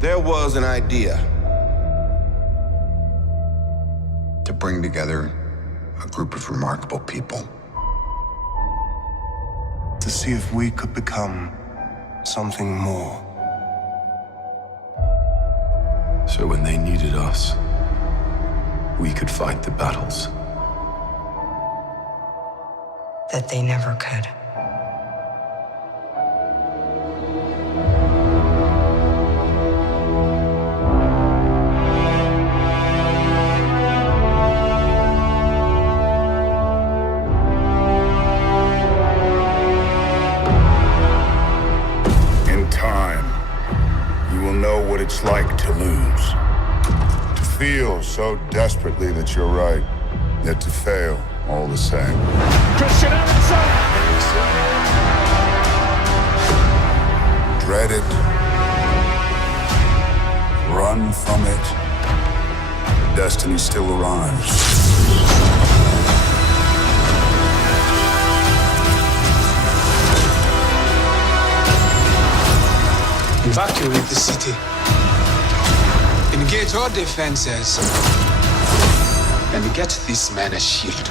There was an idea to bring together a group of remarkable people. To see if we could become something more. So when they needed us, we could fight the battles that they never could. In time, you will know what it's like to lose. To feel so desperately that you're right, yet to fail all the same. Christian Eriksen! Dread it. Run from it. Destiny still arrives. Evacuate the city. Engage all defenses. And get this man a shield.